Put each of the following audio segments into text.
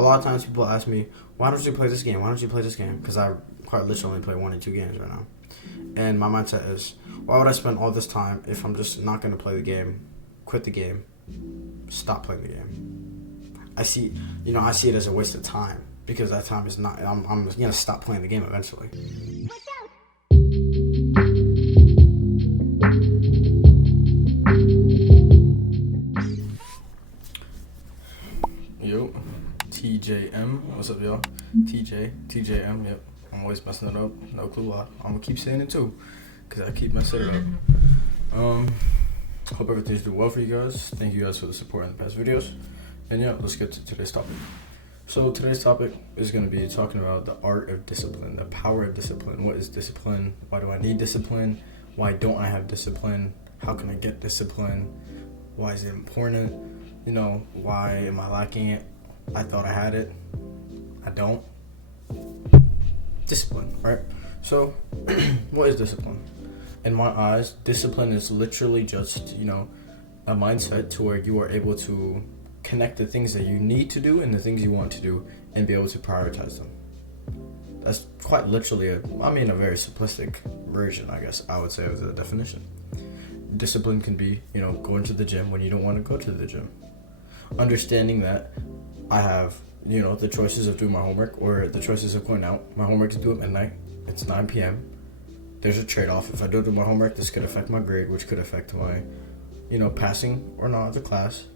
A lot of times people ask me, why don't you play this game? Why don't you play this game? Because I quite literally only play 1 or 2 games right now. And my mindset is, why would I spend all this time if I'm just not going to play the game, quit the game, stop playing the game? I see it as a waste of time because that time is not, I'm going to stop playing the game eventually. Yo, TJM, what's up, y'all? TJM, yep. I'm always messing it up. No clue why. I'm gonna keep saying it too, cause I keep messing it up. Hope everything's doing well for you guys. Thank you guys for the support in the past videos. And yeah, let's get to today's topic. So today's topic is gonna be talking about the art of discipline, the power of discipline. What is discipline? Why do I need discipline? Why don't I have discipline? How can I get discipline? Why is it important? Why am I lacking it? I thought I had it. I don't. Discipline, right? So, what is discipline? In my eyes, discipline is literally just, a mindset to where you are able to connect the things that you need to do and the things you want to do and be able to prioritize them. That's quite literally a very simplistic version, I guess I would say, of the definition. Discipline can be, going to the gym when you don't want to go to the gym. Understanding that I have the choices of doing my homework or the choices of going out. My homework is due at midnight. It's 9 p.m. There's a trade-off. If I don't do my homework, this could affect my grade, which could affect my, passing or not the class.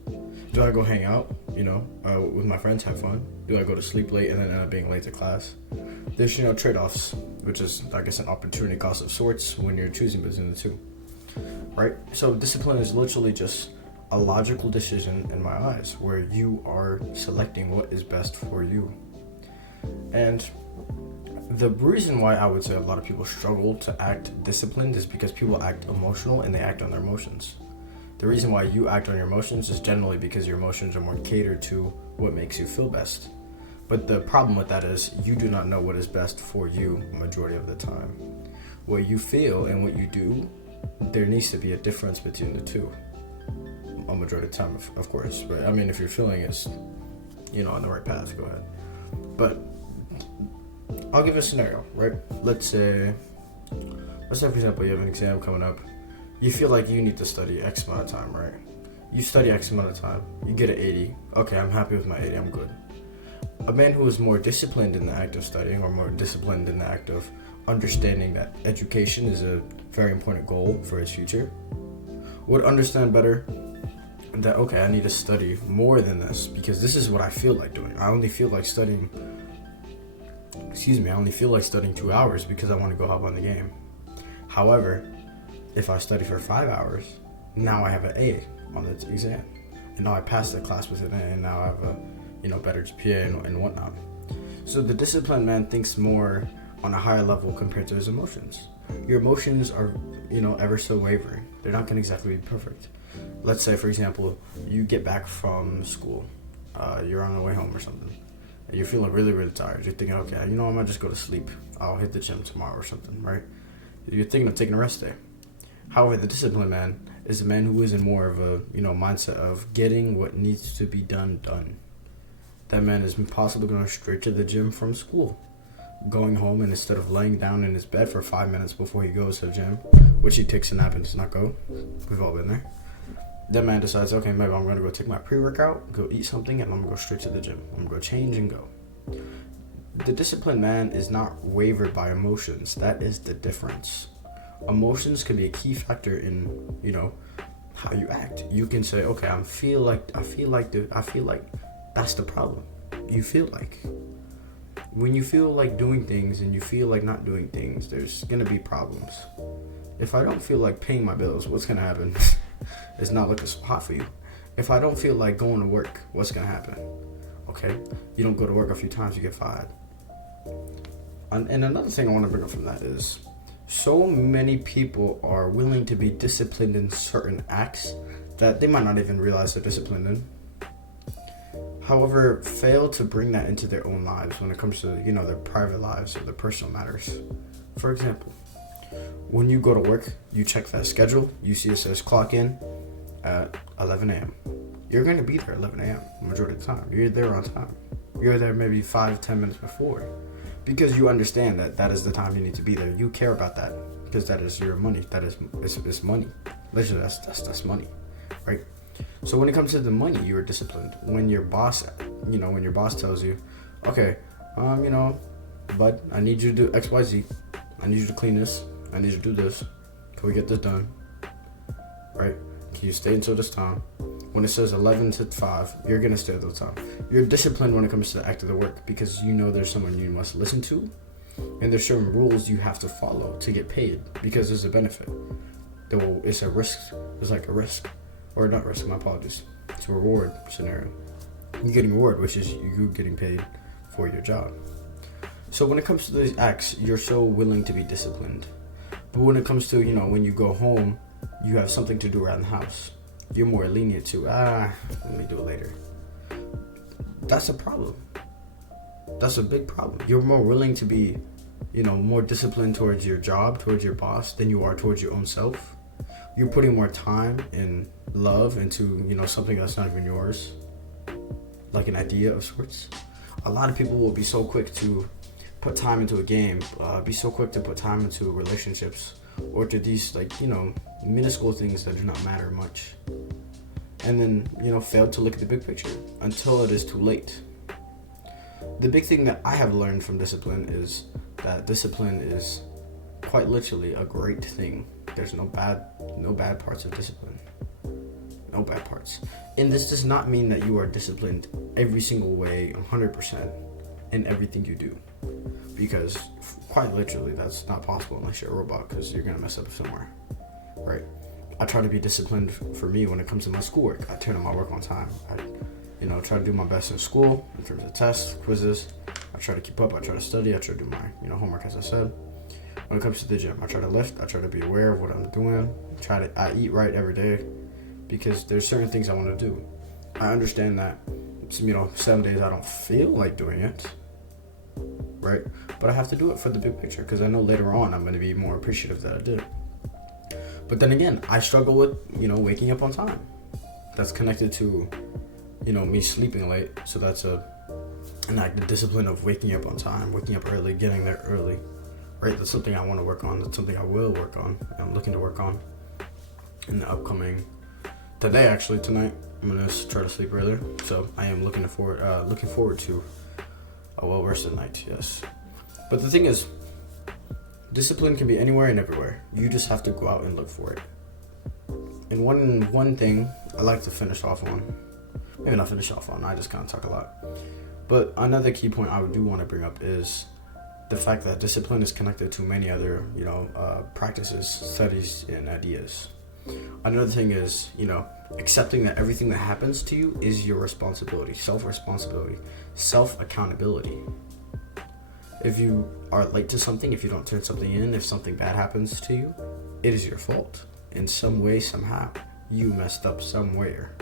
Do I go hang out, with my friends, have fun? Do I go to sleep late and then end up being late to class? There's, trade-offs, which is, I guess, an opportunity cost of sorts when you're choosing between the two, right? So discipline is literally just a logical decision in my eyes where you are selecting what is best for you. And the reason why I would say a lot of people struggle to act disciplined is because people act emotional and they act on their emotions. The reason why you act on your emotions is generally because your emotions are more catered to what makes you feel best. But the problem with that is you do not know what is best for you the majority of the time. What you feel and what you do, there needs to be a difference between the two. A majority of the time, of course, but if your feeling is, on the right path, go ahead. But I'll give you a scenario, right? Let's say, for example, you have an exam coming up. You feel like you need to study X amount of time, right? You study X amount of time. You get an 80. Okay, I'm happy with my 80. I'm good. A man who is more disciplined in the act of studying or more disciplined in the act of understanding that education is a very important goal for his future would understand better that, okay, I need to study more than this because this is what I feel like doing. I only feel like studying 2 hours because I want to go hop on the game. However, if I study for 5 hours, now I have an A on the exam. And now I passed the class with an A and now I have a, better GPA and whatnot. So the disciplined man thinks more on a higher level compared to his emotions. Your emotions are, ever so wavering. They're not going to exactly be perfect. Let's say, for example, you get back from school. You're on the way home or something. And you're feeling really, really tired. You're thinking, okay, I might just go to sleep. I'll hit the gym tomorrow or something, right? You're thinking of taking a rest day. However, the disciplined man is a man who is in more of a, mindset of getting what needs to be done. That man is possibly going straight to the gym from school. Going home and instead of laying down in his bed for 5 minutes before he goes to the gym, which he takes a nap and does not go. We've all been there. That man decides, okay, maybe I'm going to go take my pre-workout, go eat something, and I'm going to go straight to the gym. I'm going to go change and go. The disciplined man is not wavered by emotions. That is the difference. Emotions can be a key factor in, how you act. You can say, okay, I feel like that's the problem. You feel like. When you feel like doing things and you feel like not doing things, there's going to be problems. If I don't feel like paying my bills, what's going to happen? It's not looking so hot for you. If I don't feel like going to work, what's going to happen? Okay, you don't go to work a few times, you get fired. And another thing I want to bring up from that is so many people are willing to be disciplined in certain acts that they might not even realize they're disciplined in. However, fail to bring that into their own lives when it comes to, their private lives or their personal matters. For example, when you go to work, you check that schedule, you see it says clock in at 11 a.m. You're going to be there at 11 a.m. the majority of the time. You're there on time. You're there maybe 5-10 minutes before, because you understand that that is the time you need to be there. You care about that because that is your money. That is it's money. Literally, that's money, right? So when it comes to the money, you are disciplined. When your boss, when your boss tells you, okay, bud, I need you to do X, Y, Z. I need you to clean this. I need you to do this. Can we get this done? Right? Can you stay until this time? When it says 11 to 5, you're going to stay at the time. You're disciplined when it comes to the act of the work because you know there's someone you must listen to, and there's certain rules you have to follow to get paid because there's a benefit. It's a risk. It's like a risk. Or not risk, my apologies. It's a reward scenario. You're getting a reward, which is you getting paid for your job. So when it comes to these acts, you're so willing to be disciplined. But when it comes to, when you go home, you have something to do around the house. You're more lenient to, let me do it later. That's a problem. That's a big problem. You're more willing to be, more disciplined towards your job, towards your boss, than you are towards your own self. You're putting more time and love into, something that's not even yours. Like an idea of sorts. A lot of people will be so quick to put time into a game, be so quick to put time into relationships, or to these, minuscule things that do not matter much. And then, fail to look at the big picture until it is too late. The big thing that I have learned from discipline is that discipline is quite literally a great thing. There's no bad parts of discipline. No bad parts. And this does not mean that you are disciplined every single way, 100% in everything you do. Because quite literally, that's not possible unless you're a robot, because you're going to mess up somewhere, right? I try to be disciplined for me when it comes to my schoolwork. I turn in my work on time. I try to do my best in school in terms of tests, quizzes. I try to keep up. I try to study. I try to do my, homework, as I said. When it comes to the gym, I try to lift. I try to be aware of what I'm doing. I eat right every day because there's certain things I want to do. I understand that, 7 days I don't feel like doing it, right? But I have to do it for the big picture because I know later on I'm going to be more appreciative that I did. But then again, I struggle with, waking up on time. That's connected to, me sleeping late. So that's an act of discipline of waking up on time, waking up early, getting there early, right? That's something I want to work on. That's something I will work on. I'm looking to work on in the upcoming, tonight, I'm going to try to sleep earlier. So I am looking forward to a well-rested night, yes. But the thing is, discipline can be anywhere and everywhere. You just have to go out and look for it. And one thing I like to finish off on, maybe not finish off on, I just kind of talk a lot. But another key point I do want to bring up is the fact that discipline is connected to many other, practices, studies, and ideas. Another thing is, accepting that everything that happens to you is your responsibility, self-responsibility, self-accountability. If you are late to something, if you don't turn something in, if something bad happens to you, it is your fault. In some way, somehow, you messed up somewhere,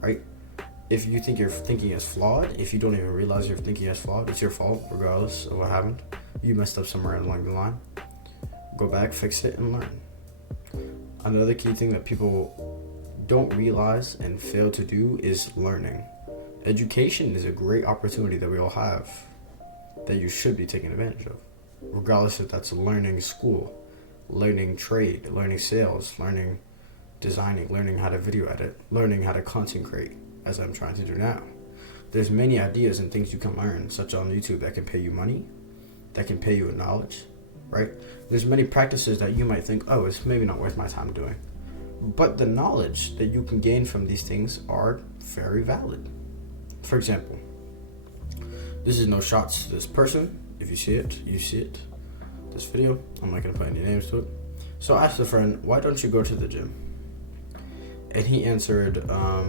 right? If you think your thinking is flawed, if you don't even realize your thinking is flawed, it's your fault, regardless of what happened. You messed up somewhere along the line. Go back, fix it, and learn. Another key thing that people don't realize and fail to do is learning. Education is a great opportunity that we all have that you should be taking advantage of, regardless if that's learning school, learning trade, learning sales, learning designing, learning how to video edit, learning how to content create, as I'm trying to do now. There's many ideas and things you can learn, such on YouTube, that can pay you money, that can pay you with knowledge, right? There's many practices that you might think, oh, it's maybe not worth my time doing. But the knowledge that you can gain from these things are very valid. For example, this is no shots to this person. If you see it, you see it. This video, I'm not going to put any names to it. So I asked a friend, why don't you go to the gym? And he answered that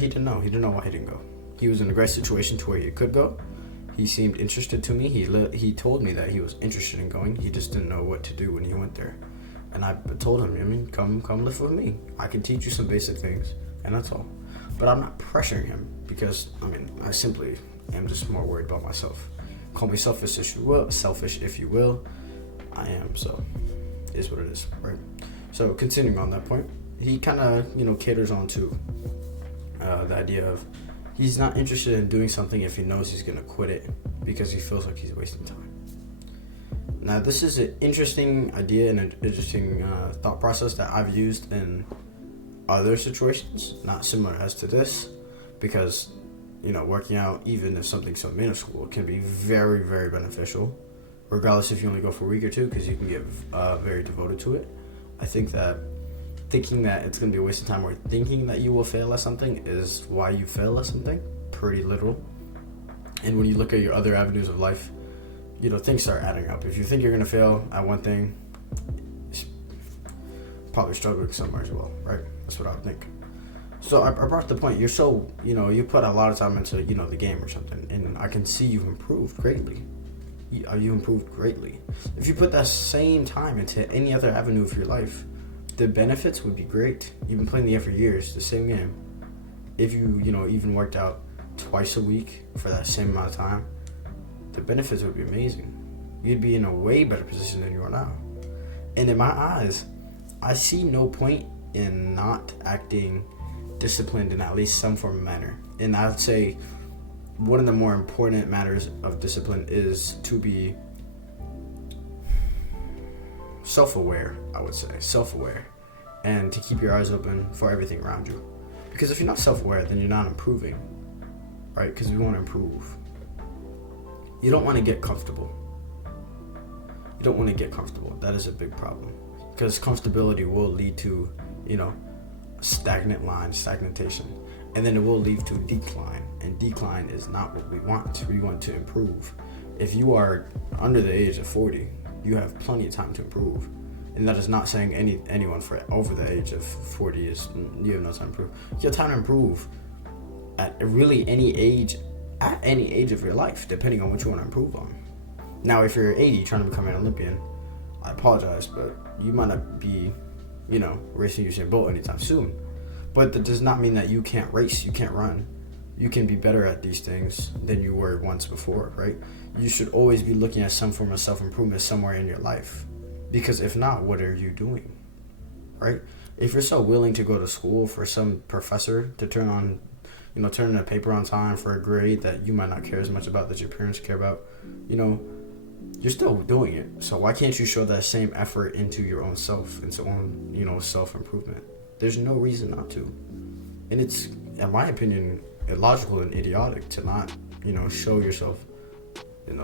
he didn't know. He didn't know why he didn't go. He was in a great situation to where he could go. He seemed interested to me. He told me that he was interested in going. He just didn't know what to do when he went there. And I told him, come live with me. I can teach you some basic things, and that's all. But I'm not pressuring him because, I simply am just more worried about myself. Call me selfish if you will. I am, so it is what it is, right? So continuing on that point, he kind of, caters on to The idea of he's not interested in doing something if he knows he's going to quit it because he feels like he's wasting time. Now, this is an interesting idea and an interesting thought process that I've used in other situations, not similar as to this, because, working out, even if something's so minuscule, can be very, very beneficial, regardless if you only go for a week or two, because you can get very devoted to it. I think that thinking that it's going to be a waste of time or thinking that you will fail at something is why you fail at something, pretty literal. And when you look at your other avenues of life, things start adding up. If you think you're going to fail at one thing, probably struggling somewhere as well, right? That's what I would think. So I brought the point, you're so, you put a lot of time into, the game or something, and I can see you've improved greatly. You improved greatly. If you put that same time into any other avenue of your life, the benefits would be great. You've been playing the game for years, the same game. If you, even worked out twice a week for that same amount of time, the benefits would be amazing. You'd be in a way better position than you are now. And in my eyes, I see no point in not acting disciplined in at least some form of manner. And I'd say one of the more important matters of discipline is to be self-aware, I would say. Self-aware. And to keep your eyes open for everything around you. Because if you're not self-aware, then you're not improving. Right? Because we want to improve. You don't want to get comfortable. That is a big problem. Because comfortability will lead to, stagnation. And then it will lead to decline. And decline is not what we want. We want to improve. If you are under the age of 40, you have plenty of time to improve. And that is not saying anyone for over the age of 40 is, you have no time to improve. You have time to improve at really any age of your life, depending on what you want to improve on. Now, if you're 80 trying to become an Olympian, I apologize, but you might not be, racing Usain Bolt anytime soon. But that does not mean that you can't race, you can't run. You can be better at these things than you were once before, right? You should always be looking at some form of self-improvement somewhere in your life. Because if not, what are you doing, right? If you're so willing to go to school for some professor to turn in a paper on time for a grade that you might not care as much about that your parents care about, you're still doing it. So why can't you show that same effort into your own self, into own, self-improvement? There's no reason not to. And it's, in my opinion, illogical and idiotic to not, show yourself,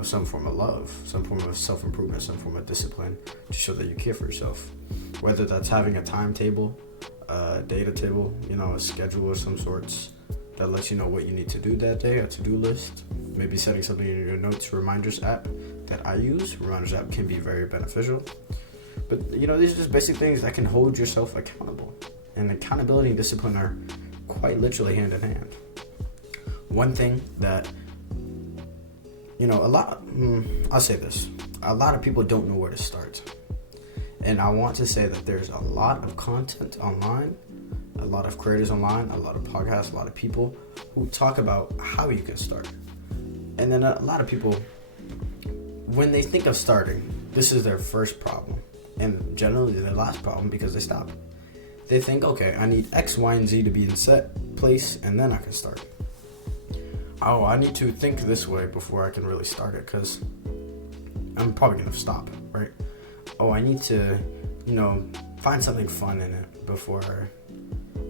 some form of love, some form of self-improvement, some form of discipline to show that you care for yourself. Whether that's having a timetable, a data table, a schedule of some sorts that lets you know what you need to do that day, a to-do list, maybe setting something in your notes reminders app that I use. Reminders app can be very beneficial. But, these are just basic things that can hold yourself accountable. And accountability and discipline are quite literally hand in hand. One thing that, I'll say this. A lot of people don't know where to start. And I want to say that there's a lot of content online, a lot of creators online, a lot of podcasts, a lot of people who talk about how you can start. And then a lot of people, when they think of starting, this is their first problem. And generally their last problem because they stop. They think, okay, I need X, Y, and Z to be in set place, and then I can start. Oh, I need to think this way before I can really start it, because I'm probably going to stop, right? Oh, I need to, find something fun in it before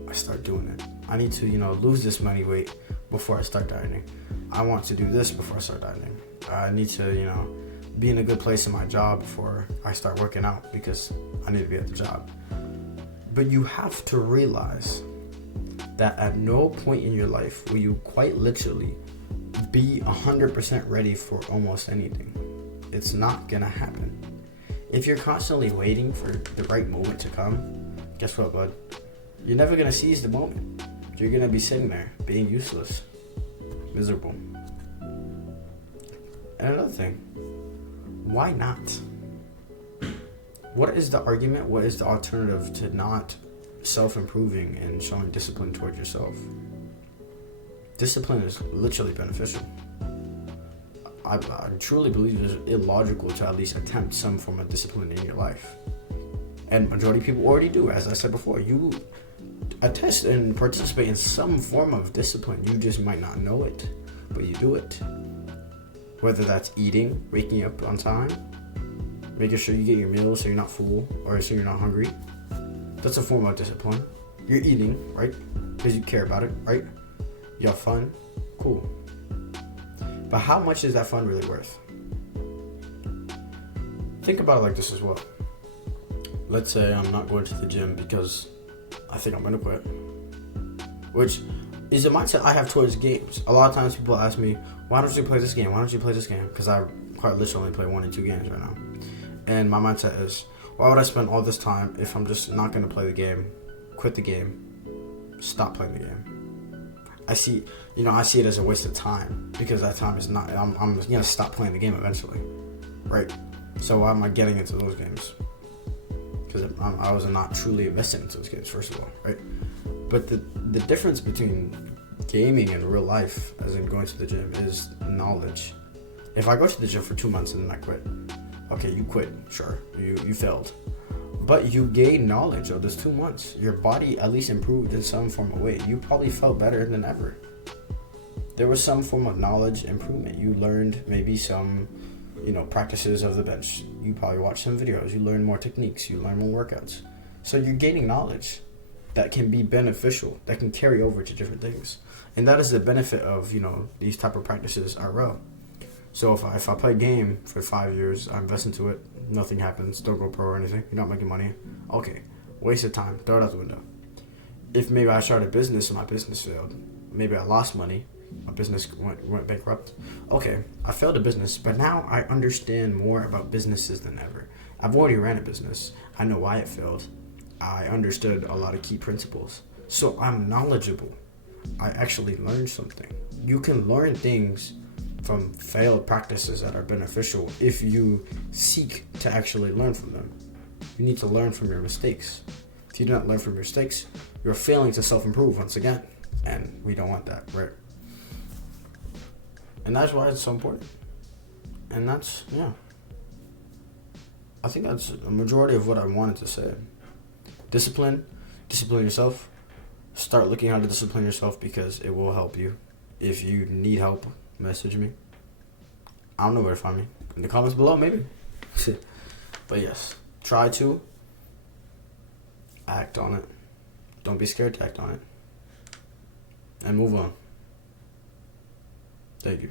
I start doing it. I need to, lose this money weight before I start dieting. I want to do this before I start dieting. I need to, be in a good place in my job before I start working out because I need to be at the job. But you have to realize that at no point in your life will you quite literally be 100% ready for almost anything. It's not gonna happen. If you're constantly waiting for the right moment to come, guess what, bud? You're never gonna seize the moment. You're gonna be sitting there being useless, miserable. And another thing, why not? What is the argument? What is the alternative to not self-improving and showing discipline towards yourself? Discipline is literally beneficial. I truly believe it's illogical to at least attempt some form of discipline in your life. And majority of people already do, as I said before. You attest and participate in some form of discipline. You just might not know it, but you do it. Whether that's eating, waking up on time, making sure you get your meals so you're not full or so you're not hungry. That's a form of discipline. You're eating, right? Because you care about it, right? You have fun, cool. But how much is that fun really worth? Think about it like this as well. Let's say I'm not going to the gym because I think I'm going to quit. Which is a mindset I have towards games. A lot of times people ask me, why don't you play this game? Why don't you play this game? Because I quite literally play 1 and 2 games right now. And my mindset is, why would I spend all this time if I'm just not going to play the game, quit the game, stop playing the game? I see it as a waste of time because that time is not, I'm going to stop playing the game eventually, right? So why am I getting into those games? Because I was not truly invested into those games, first of all, right? But the difference between gaming and real life, as in going to the gym, is knowledge. If I go to the gym for 2 months and then I quit, okay, you quit, sure, you failed. But you gained knowledge of those 2 months. Your body at least improved in some form of way. You probably felt better than ever. There was some form of knowledge improvement. You learned maybe some, practices of the bench. You probably watched some videos. You learned more techniques. You learned more workouts. So you're gaining knowledge that can be beneficial, that can carry over to different things. And that is the benefit of, these type of practices IRL. So if I play a game for 5 years, I invest into it, nothing happens, don't go pro or anything, you're not making money, okay, waste of time, throw it out the window. If maybe I started a business and my business failed, maybe I lost money, my business went bankrupt, okay, I failed a business, but now I understand more about businesses than ever. I've already ran a business, I know why it failed, I understood a lot of key principles, so I'm knowledgeable. I actually learned something. You can learn things from failed practices that are beneficial if you seek to actually learn from them. You need to learn from your mistakes. If you do not learn from your mistakes, you're failing to self-improve once again, and we don't want that, right? And that's why it's so important. And that's, I think that's a majority of what I wanted to say. Discipline yourself. Start looking how to discipline yourself because it will help you. If you need help, message me. I don't know where to find me. In the comments below, maybe. But yes, try to act on it. Don't be scared to act on it. And move on. Thank you.